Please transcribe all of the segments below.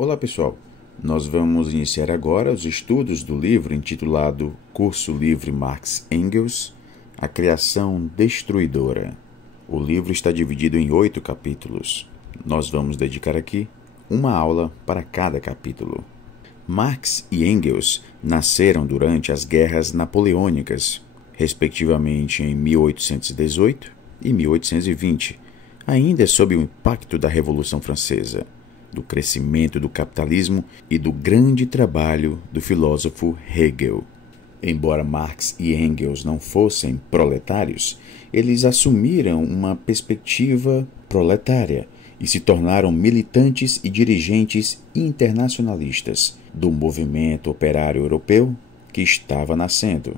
Olá pessoal, nós vamos iniciar agora os estudos do livro intitulado Curso Livre Marx Engels, A Criação Destruidora. O livro está dividido em 8 capítulos. Nós vamos dedicar aqui uma aula para cada capítulo. Marx e Engels nasceram durante as guerras napoleônicas, respectivamente em 1818 e 1820, ainda sob o impacto da Revolução Francesa, do crescimento do capitalismo e do grande trabalho do filósofo Hegel. Embora Marx e Engels não fossem proletários, eles assumiram uma perspectiva proletária e se tornaram militantes e dirigentes internacionalistas do movimento operário europeu que estava nascendo.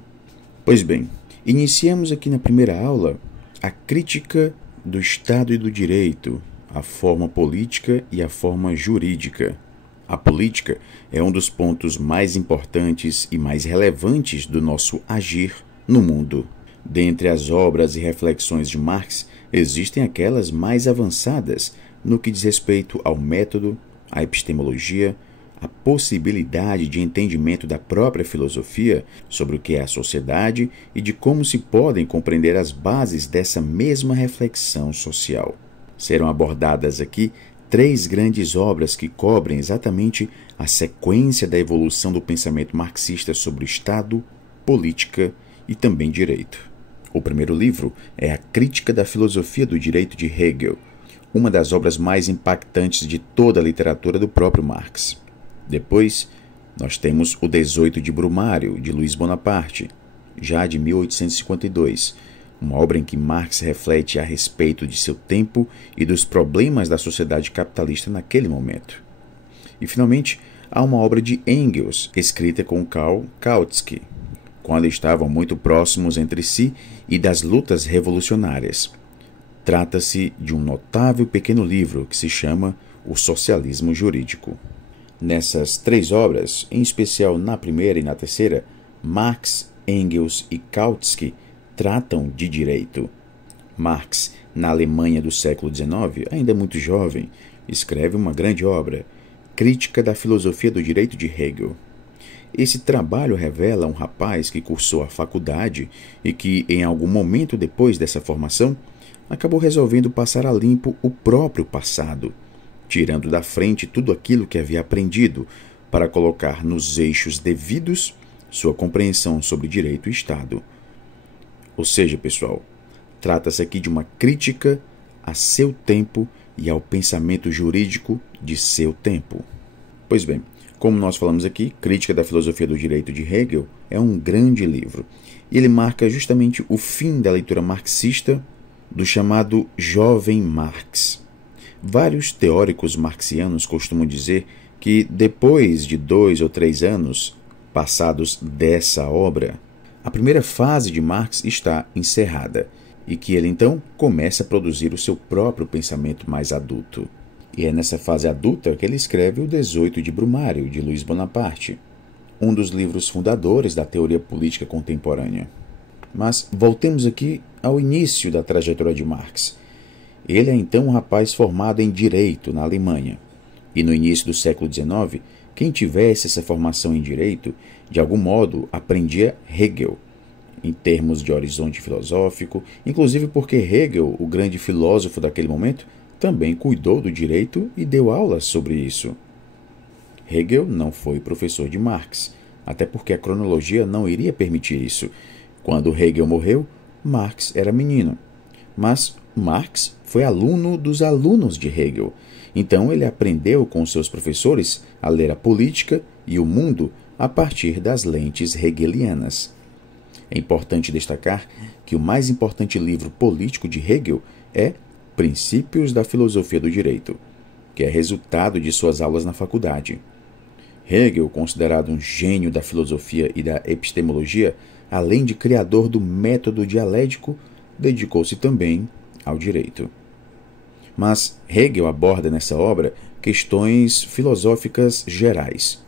Pois bem, iniciamos aqui na primeira aula a crítica do Estado e do direito, a forma política e a forma jurídica. A política é um dos pontos mais importantes e mais relevantes do nosso agir no mundo. Dentre as obras e reflexões de Marx, existem aquelas mais avançadas no que diz respeito ao método, à epistemologia, à possibilidade de entendimento da própria filosofia sobre o que é a sociedade e de como se podem compreender as bases dessa mesma reflexão social. Serão abordadas aqui 3 grandes obras que cobrem exatamente a sequência da evolução do pensamento marxista sobre o Estado, política e também direito. O primeiro livro é A Crítica da Filosofia do Direito de Hegel, uma das obras mais impactantes de toda a literatura do próprio Marx. Depois, nós temos O 18 de Brumário, de Luiz Bonaparte, já de 1852, uma obra em que Marx reflete a respeito de seu tempo e dos problemas da sociedade capitalista naquele momento. E, finalmente, há uma obra de Engels, escrita com Karl Kautsky, quando estavam muito próximos entre si e das lutas revolucionárias. Trata-se de um notável pequeno livro que se chama O Socialismo Jurídico. Nessas 3 obras, em especial na primeira e na terceira, Marx, Engels e Kautsky tratam de direito. Marx, na Alemanha do século XIX, ainda muito jovem, escreve uma grande obra, Crítica da Filosofia do Direito de Hegel. Esse trabalho revela um rapaz que cursou a faculdade e que, em algum momento depois dessa formação, acabou resolvendo passar a limpo o próprio passado, tirando da frente tudo aquilo que havia aprendido para colocar nos eixos devidos sua compreensão sobre direito e Estado. Ou seja, pessoal, trata-se aqui de uma crítica a seu tempo e ao pensamento jurídico de seu tempo. Pois bem, como nós falamos aqui, Crítica da Filosofia do Direito de Hegel é um grande livro. E ele marca justamente o fim da leitura marxista do chamado Jovem Marx. Vários teóricos marxianos costumam dizer que depois de 2 ou 3 anos passados dessa obra, a primeira fase de Marx está encerrada e que ele então começa a produzir o seu próprio pensamento mais adulto. E é nessa fase adulta que ele escreve O 18 de Brumário, de Luiz Bonaparte, um dos livros fundadores da teoria política contemporânea. Mas voltemos aqui ao início da trajetória de Marx. Ele é então um rapaz formado em Direito na Alemanha. E no início do século XIX, quem tivesse essa formação em Direito, de algum modo aprendia Hegel, em termos de horizonte filosófico, inclusive porque Hegel, o grande filósofo daquele momento, também cuidou do direito e deu aulas sobre isso. Hegel não foi professor de Marx, até porque a cronologia não iria permitir isso. Quando Hegel morreu, Marx era menino. Mas Marx foi aluno dos alunos de Hegel. Então ele aprendeu com seus professores a ler a política e o mundo a partir das lentes hegelianas. É importante destacar que o mais importante livro político de Hegel é Princípios da Filosofia do Direito, que é resultado de suas aulas na faculdade. Hegel, considerado um gênio da filosofia e da epistemologia, além de criador do método dialético, dedicou-se também ao direito. Mas Hegel aborda nessa obra questões filosóficas gerais.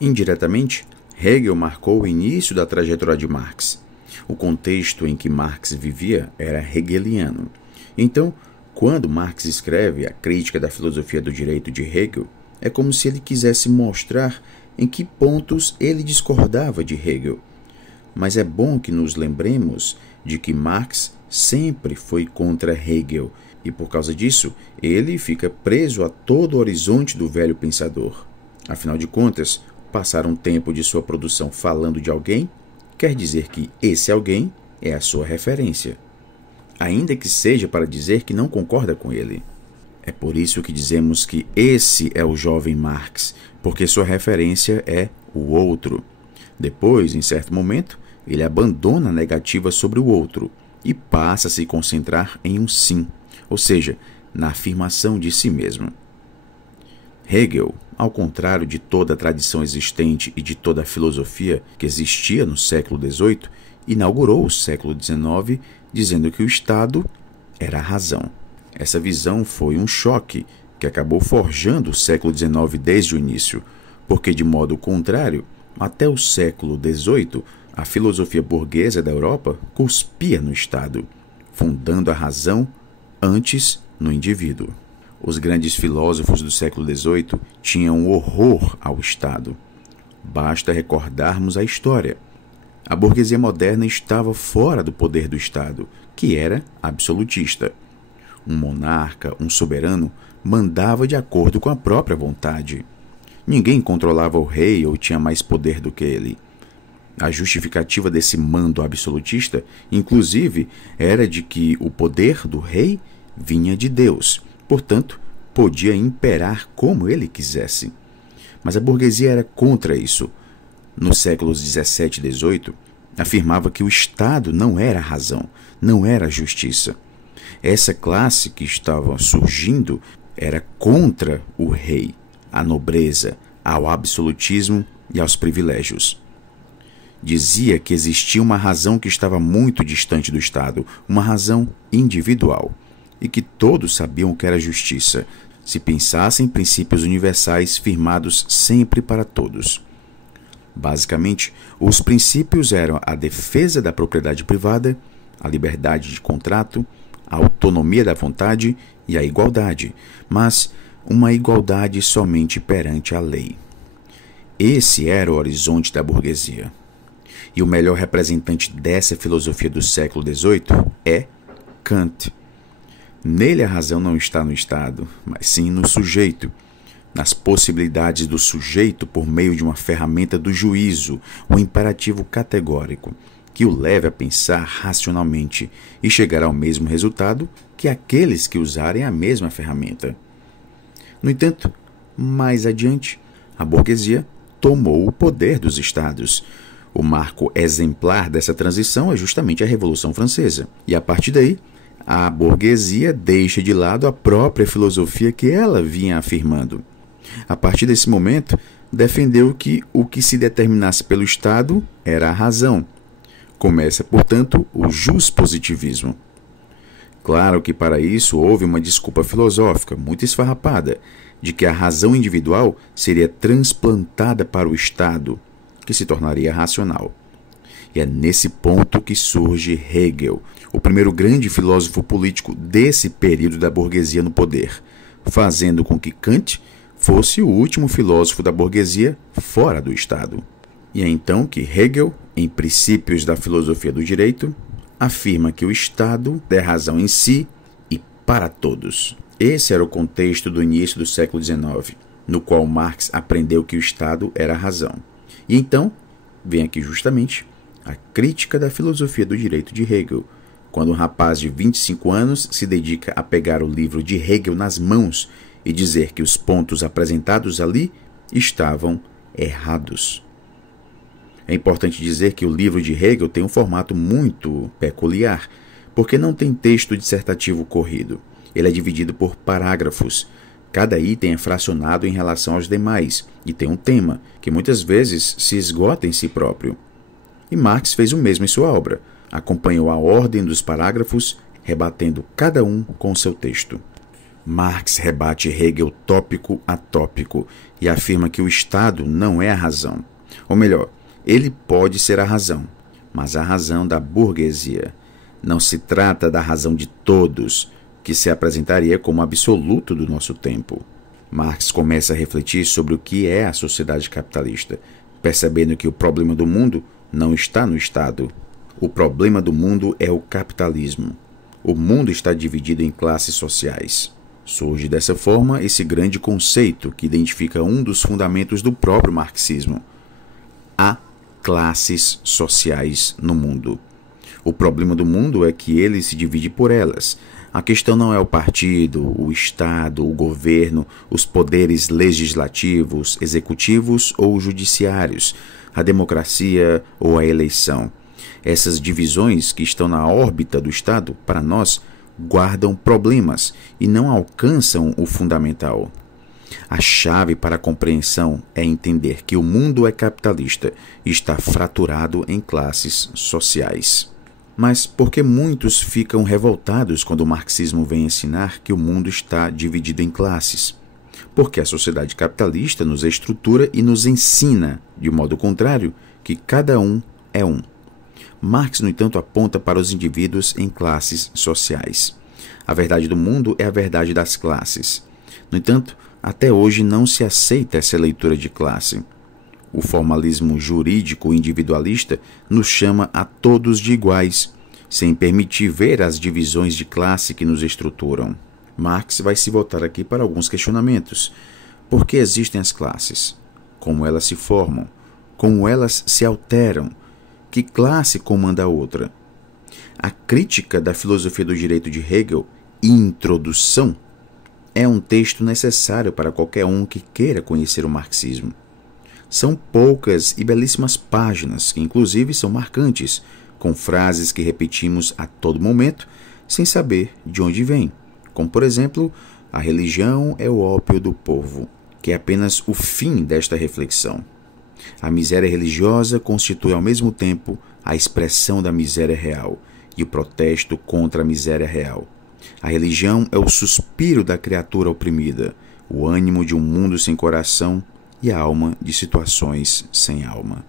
Indiretamente, Hegel marcou o início da trajetória de Marx. O contexto em que Marx vivia era hegeliano. Então, quando Marx escreve a Crítica da Filosofia do Direito de Hegel, É como se ele quisesse mostrar em que pontos ele discordava de Hegel. Mas é bom que nos lembremos de que Marx sempre foi contra Hegel, e por causa disso, ele fica preso a todo o horizonte do velho pensador. Afinal de contas, passar um tempo de sua produção falando de alguém quer dizer que esse alguém é a sua referência, ainda que seja para dizer que não concorda com ele. É por isso que dizemos que esse é o jovem Marx, porque sua referência é o outro. Depois, em certo momento, ele abandona a negativa sobre o outro e passa a se concentrar em um sim, ou seja, na afirmação de si mesmo. Hegel, ao contrário de toda a tradição existente e de toda a filosofia que existia no século XVIII, inaugurou o século XIX dizendo que o Estado era a razão. Essa visão foi um choque que acabou forjando o século XIX desde o início, porque, de modo contrário, até o século XVIII, a filosofia burguesa da Europa cuspia no Estado, fundando a razão antes no indivíduo. Os grandes filósofos do século XVIII tinham horror ao Estado. Basta recordarmos a história. A burguesia moderna estava fora do poder do Estado, que era absolutista. Um monarca, um soberano, mandava de acordo com a própria vontade. Ninguém controlava o rei ou tinha mais poder do que ele. A justificativa desse mando absolutista, inclusive, era de que o poder do rei vinha de Deus, portanto, podia imperar como ele quisesse. Mas a burguesia era contra isso. Nos séculos XVII e XVIII, afirmava que o Estado não era a razão, não era a justiça. Essa classe que estava surgindo era contra o rei, a nobreza, ao absolutismo e aos privilégios. Dizia que existia uma razão que estava muito distante do Estado, uma razão individual, e que todos sabiam o que era justiça, se pensassem em princípios universais firmados sempre para todos. Basicamente, os princípios eram a defesa da propriedade privada, a liberdade de contrato, a autonomia da vontade e a igualdade, mas uma igualdade somente perante a lei. Esse era o horizonte da burguesia. E o melhor representante dessa filosofia do século XVIII é Kant. Nele a razão não está no Estado, mas sim no sujeito, nas possibilidades do sujeito por meio de uma ferramenta do juízo, um imperativo categórico, que o leve a pensar racionalmente e chegar ao mesmo resultado que aqueles que usarem a mesma ferramenta. No entanto, mais adiante, a burguesia tomou o poder dos estados. O marco exemplar dessa transição é justamente a Revolução Francesa. E a partir daí, a burguesia deixa de lado a própria filosofia que ela vinha afirmando. A partir desse momento, defendeu que o que se determinasse pelo Estado era a razão. Começa, portanto, o juspositivismo. Claro que para isso houve uma desculpa filosófica muito esfarrapada, de que a razão individual seria transplantada para o Estado, que se tornaria racional. E é nesse ponto que surge Hegel, o primeiro grande filósofo político desse período da burguesia no poder, fazendo com que Kant fosse o último filósofo da burguesia fora do Estado. E é então que Hegel, em Princípios da Filosofia do Direito, afirma que o Estado é razão em si e para todos. Esse era o contexto do início do século XIX, no qual Marx aprendeu que o Estado era a razão. E então, vem aqui justamente a crítica da filosofia do direito de Hegel, quando um rapaz de 25 anos se dedica a pegar o livro de Hegel nas mãos e dizer que os pontos apresentados ali estavam errados. É importante dizer que o livro de Hegel tem um formato muito peculiar, porque não tem texto dissertativo corrido. Ele é dividido por parágrafos. Cada item é fracionado em relação aos demais e tem um tema, que muitas vezes se esgota em si próprio. E Marx fez o mesmo em sua obra. Acompanhou a ordem dos parágrafos, rebatendo cada um com seu texto. Marx rebate Hegel tópico a tópico e afirma que o Estado não é a razão. Ou melhor, ele pode ser a razão, mas a razão da burguesia. Não se trata da razão de todos, que se apresentaria como absoluto do nosso tempo. Marx começa a refletir sobre o que é a sociedade capitalista, percebendo que o problema do mundo não está no Estado. O problema do mundo é o capitalismo. O mundo está dividido em classes sociais. Surge dessa forma esse grande conceito que identifica um dos fundamentos do próprio marxismo: há classes sociais no mundo. O problema do mundo é que ele se divide por elas. A questão não é o partido, o Estado, o governo, os poderes legislativos, executivos ou judiciários, a democracia ou a eleição. Essas divisões que estão na órbita do Estado, para nós, guardam problemas e não alcançam o fundamental. A chave para a compreensão é entender que o mundo é capitalista e está fraturado em classes sociais. Mas por que muitos ficam revoltados quando o marxismo vem ensinar que o mundo está dividido em classes? Porque a sociedade capitalista nos estrutura e nos ensina, de modo contrário, que cada um é um. Marx, no entanto, aponta para os indivíduos em classes sociais. A verdade do mundo é a verdade das classes. No entanto, até hoje não se aceita essa leitura de classe. O formalismo jurídico individualista nos chama a todos de iguais, sem permitir ver as divisões de classe que nos estruturam. Marx vai se voltar aqui para alguns questionamentos. Por que existem as classes? Como elas se formam? Como elas se alteram? Que classe comanda a outra? A crítica da filosofia do direito de Hegel, Introdução, é um texto necessário para qualquer um que queira conhecer o marxismo. São poucas e belíssimas páginas, que inclusive são marcantes, com frases que repetimos a todo momento, sem saber de onde vêm. Como, por exemplo, a religião é o ópio do povo, que é apenas o fim desta reflexão. A miséria religiosa constitui ao mesmo tempo a expressão da miséria real e o protesto contra a miséria real. A religião é o suspiro da criatura oprimida, o ânimo de um mundo sem coração e a alma de situações sem alma.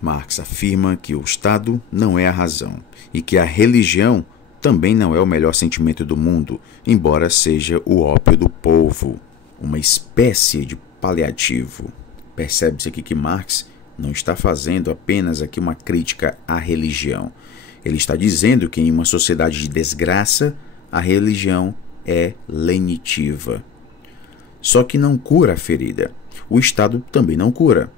Marx afirma que o Estado não é a razão e que a religião também não é o melhor sentimento do mundo, embora seja o ópio do povo, uma espécie de paliativo. Percebe-se aqui que Marx não está fazendo apenas aqui uma crítica à religião. Ele está dizendo que em uma sociedade de desgraça, a religião é lenitiva. Só que não cura a ferida. O Estado também não cura.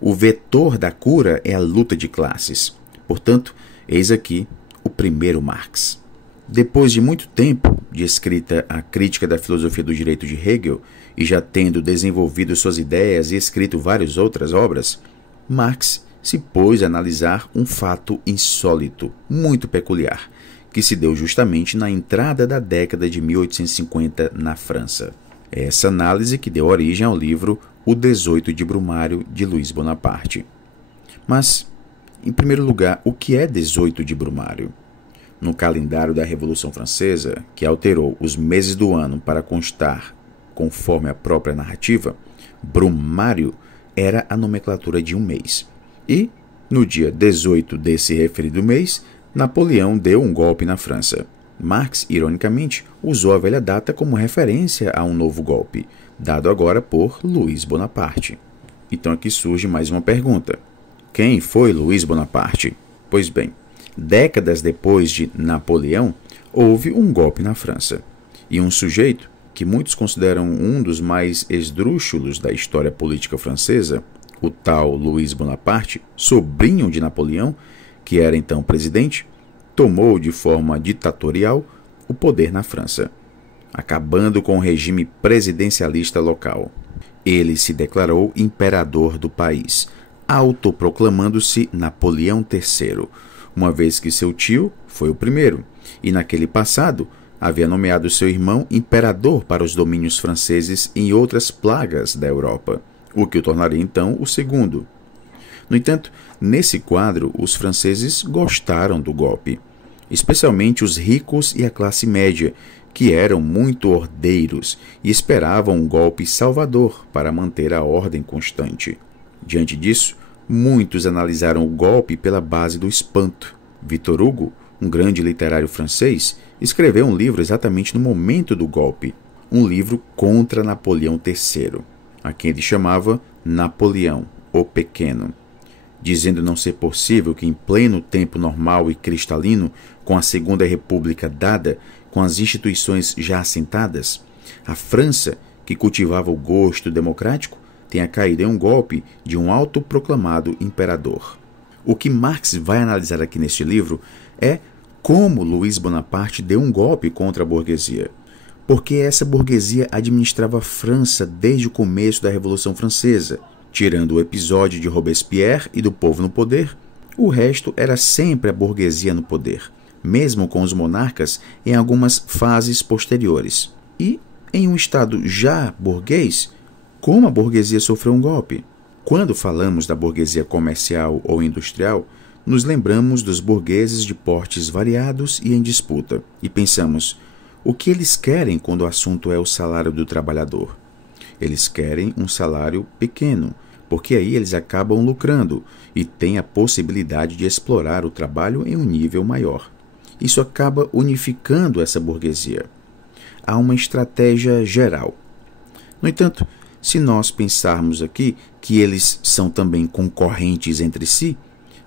O vetor da cura é a luta de classes. Portanto, eis aqui o primeiro Marx. Depois de muito tempo de escrita a crítica da filosofia do direito de Hegel, e já tendo desenvolvido suas ideias e escrito várias outras obras, Marx se pôs a analisar um fato insólito, muito peculiar, que se deu justamente na entrada da década de 1850 na França. É essa análise que deu origem ao livro O 18 de Brumário, de Luiz Bonaparte. Mas, em primeiro lugar, o que é 18 de Brumário? No calendário da Revolução Francesa, que alterou os meses do ano para constar conforme a própria narrativa, Brumário era a nomenclatura de um mês. E, no dia 18 desse referido mês, Napoleão deu um golpe na França. Marx, ironicamente, usou a velha data como referência a um novo golpe, dado agora por Luiz Bonaparte. Então aqui surge mais uma pergunta. Quem foi Luiz Bonaparte? Pois bem, décadas depois de Napoleão, houve um golpe na França. E um sujeito, que muitos consideram um dos mais esdrúxulos da história política francesa, o tal Luiz Bonaparte, sobrinho de Napoleão, que era então presidente, tomou de forma ditatorial o poder na França, acabando com o regime presidencialista local. Ele se declarou imperador do país, autoproclamando-se Napoleão III, uma vez que seu tio foi o primeiro, e naquele passado havia nomeado seu irmão imperador para os domínios franceses em outras plagas da Europa, o que o tornaria então o segundo. No entanto, nesse quadro, os franceses gostaram do golpe, especialmente os ricos e a classe média, que eram muito ordeiros e esperavam um golpe salvador para manter a ordem constante. Diante disso, muitos analisaram o golpe pela base do espanto. Victor Hugo, um grande literário francês, escreveu um livro exatamente no momento do golpe, um livro contra Napoleão III, a quem ele chamava Napoleão, o Pequeno, dizendo não ser possível que em pleno tempo normal e cristalino, com a Segunda República dada, com as instituições já assentadas, a França, que cultivava o gosto democrático, tenha caído em um golpe de um autoproclamado imperador. O que Marx vai analisar aqui neste livro é como Luiz Bonaparte deu um golpe contra a burguesia, porque essa burguesia administrava a França desde o começo da Revolução Francesa. Tirando o episódio de Robespierre e do povo no poder, o resto era sempre a burguesia no poder, mesmo com os monarcas em algumas fases posteriores. E, em um estado já burguês, como a burguesia sofreu um golpe? Quando falamos da burguesia comercial ou industrial, nos lembramos dos burgueses de portes variados e em disputa, e pensamos, o que eles querem quando o assunto é o salário do trabalhador? Eles querem um salário pequeno, porque aí eles acabam lucrando e têm a possibilidade de explorar o trabalho em um nível maior. Isso acaba unificando essa burguesia. Há uma estratégia geral. No entanto, se nós pensarmos aqui que eles são também concorrentes entre si,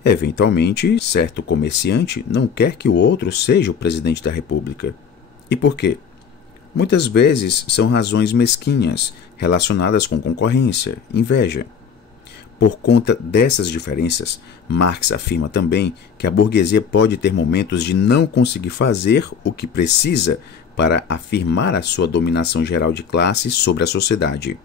eventualmente, certo comerciante não quer que o outro seja o presidente da República. E por quê? Muitas vezes são razões mesquinhas, relacionadas com concorrência, inveja. Por conta dessas diferenças, Marx afirma também que a burguesia pode ter momentos de não conseguir fazer o que precisa para afirmar a sua dominação geral de classe sobre a sociedade.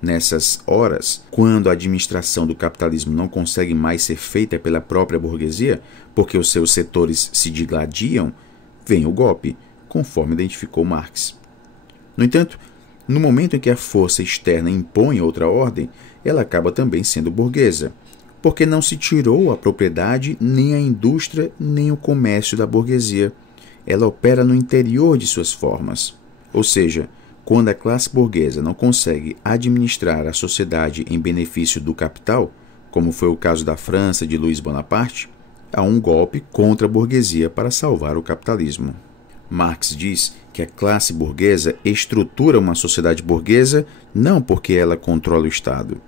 Nessas horas, quando a administração do capitalismo não consegue mais ser feita pela própria burguesia, porque os seus setores se digladiam, vem o golpe, conforme identificou Marx. No entanto, no momento em que a força externa impõe outra ordem, ela acaba também sendo burguesa, porque não se tirou a propriedade, nem a indústria, nem o comércio da burguesia. Ela opera no interior de suas formas. Ou seja, quando a classe burguesa não consegue administrar a sociedade em benefício do capital, como foi o caso da França de Luiz Bonaparte, há um golpe contra a burguesia para salvar o capitalismo. Marx diz que a classe burguesa estrutura uma sociedade burguesa não porque ela controla o Estado.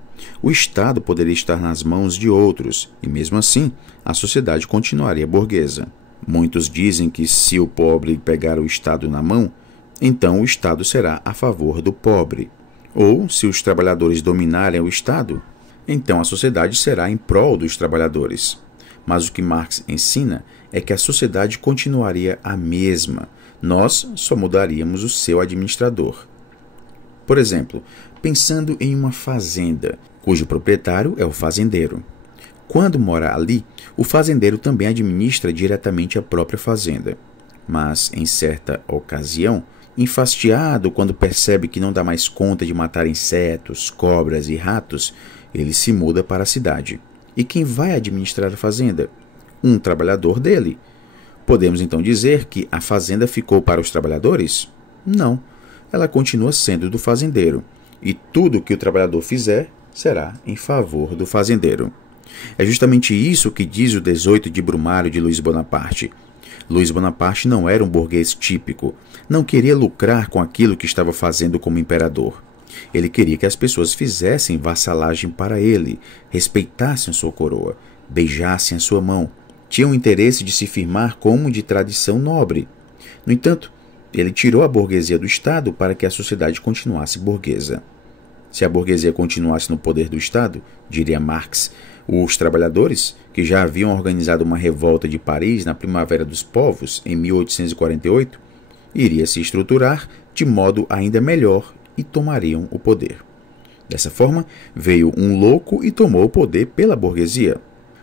O Estado poderia estar nas mãos de outros, e mesmo assim, a sociedade continuaria burguesa. Muitos dizem que se o pobre pegar o Estado na mão, então o Estado será a favor do pobre. Ou, se os trabalhadores dominarem o Estado, então a sociedade será em prol dos trabalhadores. Mas o que Marx ensina é que a sociedade continuaria a mesma, nós só mudaríamos o seu administrador. Por exemplo, pensando em uma fazenda, cujo proprietário é o fazendeiro. Quando mora ali, o fazendeiro também administra diretamente a própria fazenda. Mas, em certa ocasião, enfastiado quando percebe que não dá mais conta de matar insetos, cobras e ratos, ele se muda para a cidade. E quem vai administrar a fazenda? Um trabalhador dele. Podemos então dizer que a fazenda ficou para os trabalhadores? Não. Ela continua sendo do fazendeiro. E tudo o que o trabalhador fizer será em favor do fazendeiro. É justamente isso que diz o 18 de Brumário de Luiz Bonaparte. Luiz Bonaparte não era um burguês típico. Não queria lucrar com aquilo que estava fazendo como imperador. Ele queria que as pessoas fizessem vassalagem para ele, respeitassem sua coroa, beijassem a sua mão. Tinham o interesse de se firmar como de tradição nobre. No entanto, ele tirou a burguesia do Estado para que a sociedade continuasse burguesa. Se a burguesia continuasse no poder do Estado, diria Marx, os trabalhadores, que já haviam organizado uma revolta de Paris na Primavera dos Povos, em 1848, iria se estruturar de modo ainda melhor e tomariam o poder. Dessa forma, veio um louco e tomou o poder pela burguesia.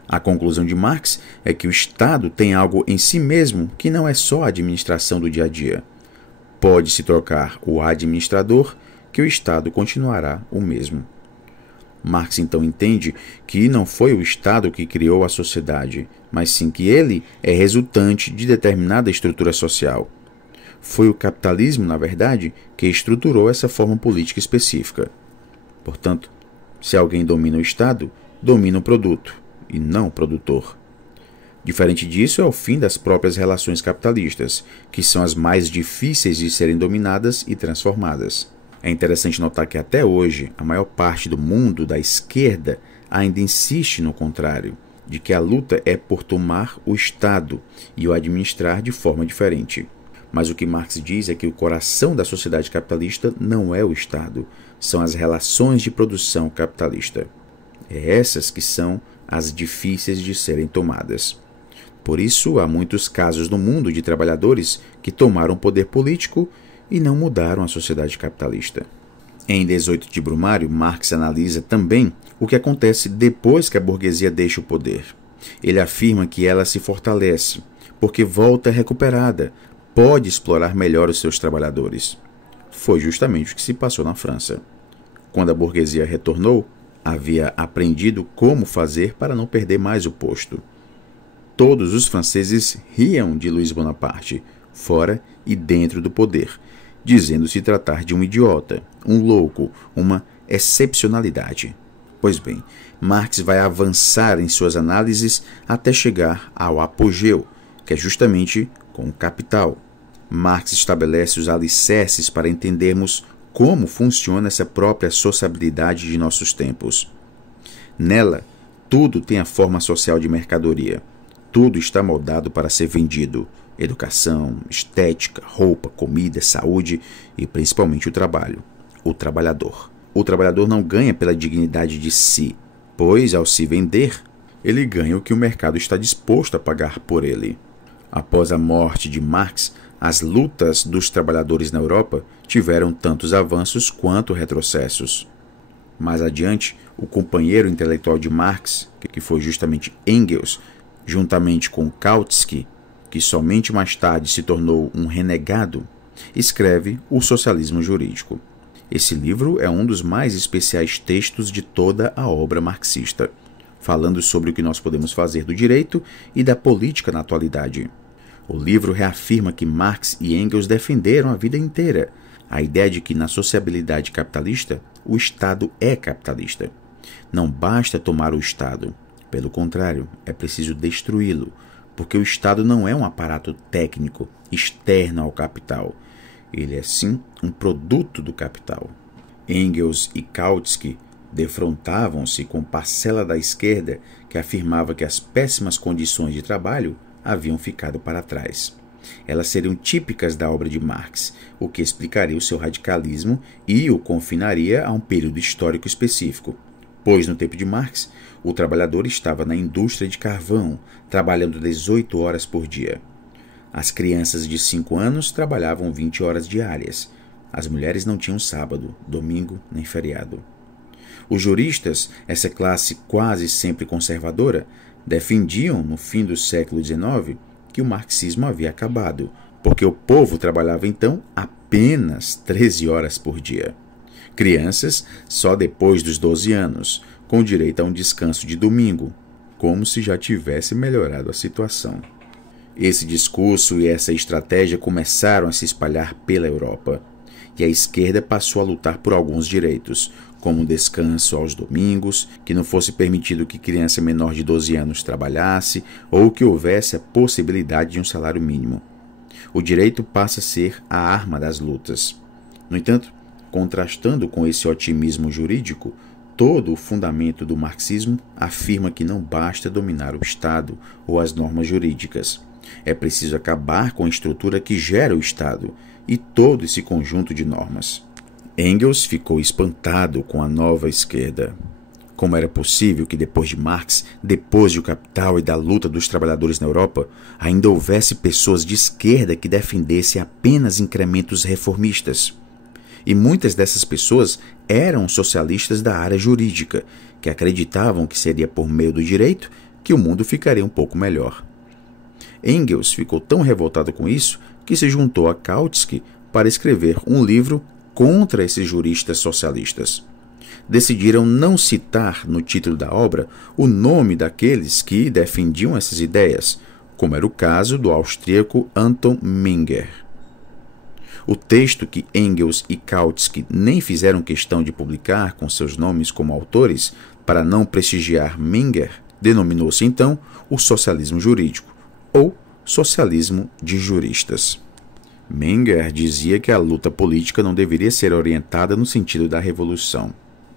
A conclusão de Marx é que o Estado tem algo em si mesmo que não é só a administração do dia a dia. Pode-se trocar o administrador, que o Estado continuará o mesmo. Marx então entende que não foi o Estado que criou a sociedade, mas sim que ele é resultante de determinada estrutura social. Foi o capitalismo, na verdade, que estruturou essa forma política específica. Portanto, se alguém domina o Estado, domina o produto, e não o produtor. Diferente disso é o fim das próprias relações capitalistas, que são as mais difíceis de serem dominadas e transformadas. É interessante notar que até hoje a maior parte do mundo da esquerda ainda insiste no contrário, de que a luta é por tomar o Estado e o administrar de forma diferente. Mas o que Marx diz é que o coração da sociedade capitalista não é o Estado, são as relações de produção capitalista. É essas que são as difíceis de serem tomadas. Por isso, há muitos casos no mundo de trabalhadores que tomaram poder político e não mudaram a sociedade capitalista. Em 18 de Brumário, Marx analisa também o que acontece depois que a burguesia deixa o poder. Ele afirma que ela se fortalece, porque volta recuperada, pode explorar melhor os seus trabalhadores. Foi justamente o que se passou na França. Quando a burguesia retornou, havia aprendido como fazer para não perder mais o posto. Todos os franceses riam de Luiz Bonaparte, fora e dentro do poder, dizendo-se tratar de um idiota, um louco, uma excepcionalidade. Pois bem, Marx vai avançar em suas análises até chegar ao apogeu, que é justamente com o Capital. Marx estabelece os alicerces para entendermos como funciona essa própria sociabilidade de nossos tempos. Nela, tudo tem a forma social de mercadoria. Tudo está moldado para ser vendido: educação, estética, roupa, comida, saúde e principalmente o trabalho. O trabalhador. O trabalhador não ganha pela dignidade de si, pois, ao se vender, ele ganha o que o mercado está disposto a pagar por ele. Após a morte de Marx, as lutas dos trabalhadores na Europa tiveram tantos avanços quanto retrocessos. Mais adiante, o companheiro intelectual de Marx, que foi justamente Engels, juntamente com Kautsky, que somente mais tarde se tornou um renegado, escreve O Socialismo Jurídico. Esse livro é um dos mais especiais textos de toda a obra marxista, falando sobre o que nós podemos fazer do direito e da política na atualidade. O livro reafirma que Marx e Engels defenderam a vida inteira a ideia de que na sociabilidade capitalista o Estado é capitalista. Não basta tomar o Estado. Pelo contrário, é preciso destruí-lo, porque o Estado não é um aparato técnico externo ao capital. Ele é, sim, um produto do capital. Engels e Kautsky defrontavam-se com parcela da esquerda que afirmava que as péssimas condições de trabalho haviam ficado para trás. Elas seriam típicas da obra de Marx, o que explicaria o seu radicalismo e o confinaria a um período histórico específico. Pois, no tempo de Marx, o trabalhador estava na indústria de carvão, trabalhando 18 horas por dia. As crianças de 5 anos trabalhavam 20 horas diárias. As mulheres não tinham sábado, domingo nem feriado. Os juristas, essa classe quase sempre conservadora, defendiam, no fim do século XIX, que o marxismo havia acabado, porque o povo trabalhava então apenas 13 horas por dia. Crianças só depois dos 12 anos, com direito a um descanso de domingo, como se já tivesse melhorado a situação. Esse discurso e essa estratégia começaram a se espalhar pela Europa, e a esquerda passou a lutar por alguns direitos, como um descanso aos domingos, que não fosse permitido que criança menor de 12 anos trabalhasse, ou que houvesse a possibilidade de um salário mínimo. O direito passa a ser a arma das lutas. No entanto, contrastando com esse otimismo jurídico, todo o fundamento do marxismo afirma que não basta dominar o Estado ou as normas jurídicas. É preciso acabar com a estrutura que gera o Estado e todo esse conjunto de normas. Engels ficou espantado com a nova esquerda. Como era possível que depois de Marx, depois do Capital e da luta dos trabalhadores na Europa, ainda houvesse pessoas de esquerda que defendessem apenas incrementos reformistas? E muitas dessas pessoas eram socialistas da área jurídica, que acreditavam que seria por meio do direito que o mundo ficaria um pouco melhor. Engels ficou tão revoltado com isso que se juntou a Kautsky para escrever um livro contra esses juristas socialistas. Decidiram não citar no título da obra o nome daqueles que defendiam essas ideias, como era o caso do austríaco Anton Menger. O texto que Engels e Kautsky nem fizeram questão de publicar com seus nomes como autores, para não prestigiar Menger, Denominou-se então o socialismo jurídico, ou socialismo de juristas. Menger dizia que a luta política não deveria ser orientada no sentido da revolução.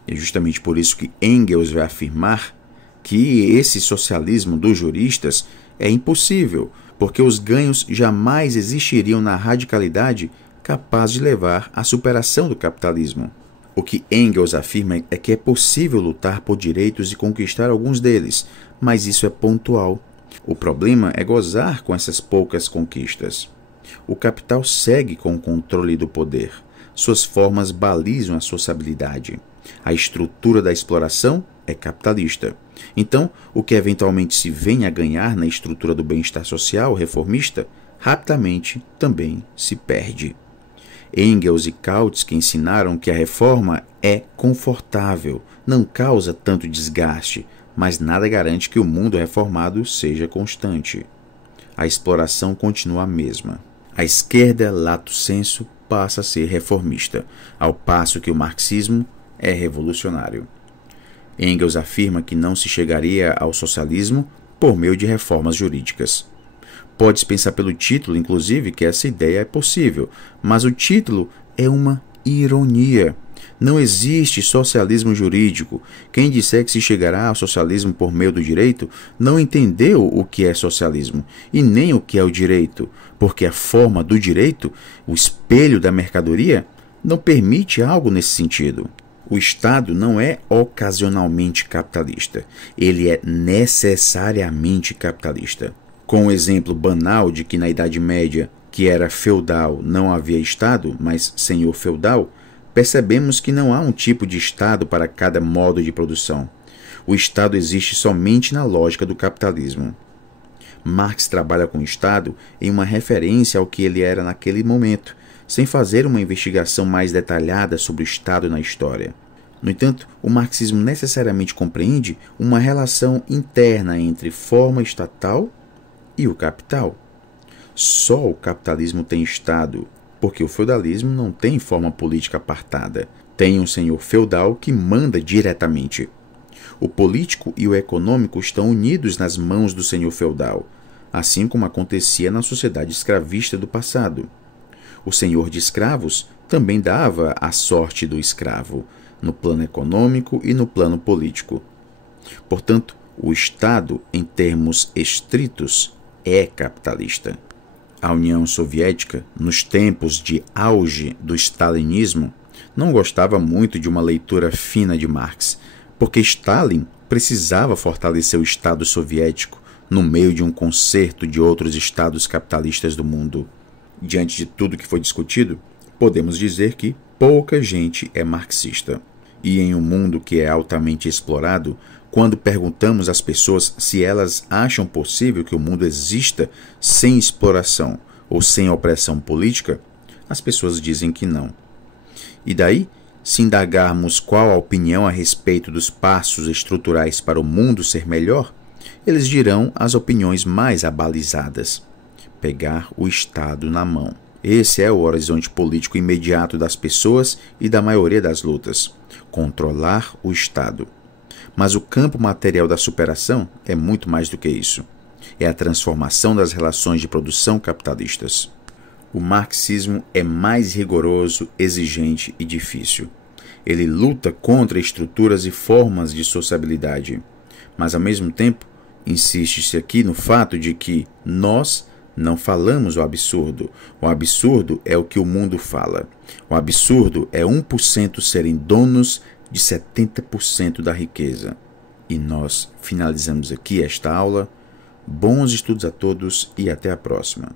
É justamente por isso que Engels vai afirmar que esse socialismo dos juristas é impossível, porque os ganhos jamais existiriam na radicalidade capaz de levar à superação do capitalismo. O que Engels afirma é que é possível lutar por direitos e conquistar alguns deles, mas isso é pontual. O problema é gozar com essas poucas conquistas. O capital segue com o controle do poder. Suas formas balizam a sociabilidade. A estrutura da exploração é capitalista. Então, o que eventualmente se venha a ganhar na estrutura do bem-estar social reformista, rapidamente também se perde. Engels e Kautsky ensinaram que a reforma é confortável, não causa tanto desgaste, mas nada garante que o mundo reformado seja constante. A exploração continua a mesma. A esquerda, lato sensu, passa a ser reformista, ao passo que o marxismo é revolucionário. Engels afirma que não se chegaria ao socialismo por meio de reformas jurídicas. Pode-se pensar pelo título, inclusive, que essa ideia é possível, mas o título é uma ironia. Não existe socialismo jurídico. Quem disser que se chegará ao socialismo por meio do direito não entendeu o que é socialismo e nem o que é o direito, porque a forma do direito, o espelho da mercadoria, não permite algo nesse sentido. O Estado não é ocasionalmente capitalista, ele é necessariamente capitalista. Com o exemplo banal de que na Idade Média, que era feudal, não havia Estado, mas senhor feudal, percebemos que não há um tipo de Estado para cada modo de produção. O Estado existe somente na lógica do capitalismo. Marx trabalha com o Estado em uma referência ao que ele era naquele momento, sem fazer uma investigação mais detalhada sobre o Estado na história. No entanto, o marxismo necessariamente compreende uma relação interna entre forma estatal e o capital. Só o capitalismo tem Estado, porque o feudalismo não tem forma política apartada. Tem um senhor feudal que manda diretamente. O político e o econômico estão unidos nas mãos do senhor feudal, assim como acontecia na sociedade escravista do passado. O senhor de escravos também dava a sorte do escravo, no plano econômico e no plano político. Portanto, o Estado, em termos estritos, é capitalista. A União Soviética, nos tempos de auge do stalinismo, não gostava muito de uma leitura fina de Marx, porque Stalin precisava fortalecer o Estado soviético no meio de um concerto de outros estados capitalistas do mundo. Diante de tudo que foi discutido, podemos dizer que pouca gente é marxista. E em um mundo que é altamente explorado, quando perguntamos às pessoas se elas acham possível que o mundo exista sem exploração ou sem opressão política, as pessoas dizem que não. E daí, se indagarmos qual a opinião a respeito dos passos estruturais para o mundo ser melhor, eles dirão as opiniões mais abalizadas. Pegar o Estado na mão. Esse é o horizonte político imediato das pessoas e da maioria das lutas. Controlar o Estado. Mas o campo material da superação é muito mais do que isso. É a transformação das relações de produção capitalistas. O marxismo é mais rigoroso, exigente e difícil. Ele luta contra estruturas e formas de sociabilidade. Mas, ao mesmo tempo, insiste-se aqui no fato de que nós não falamos o absurdo. O absurdo é o que o mundo fala. O absurdo é 1% serem donos de 70% da riqueza. E nós finalizamos aqui esta aula. Bons estudos a todos e até a próxima.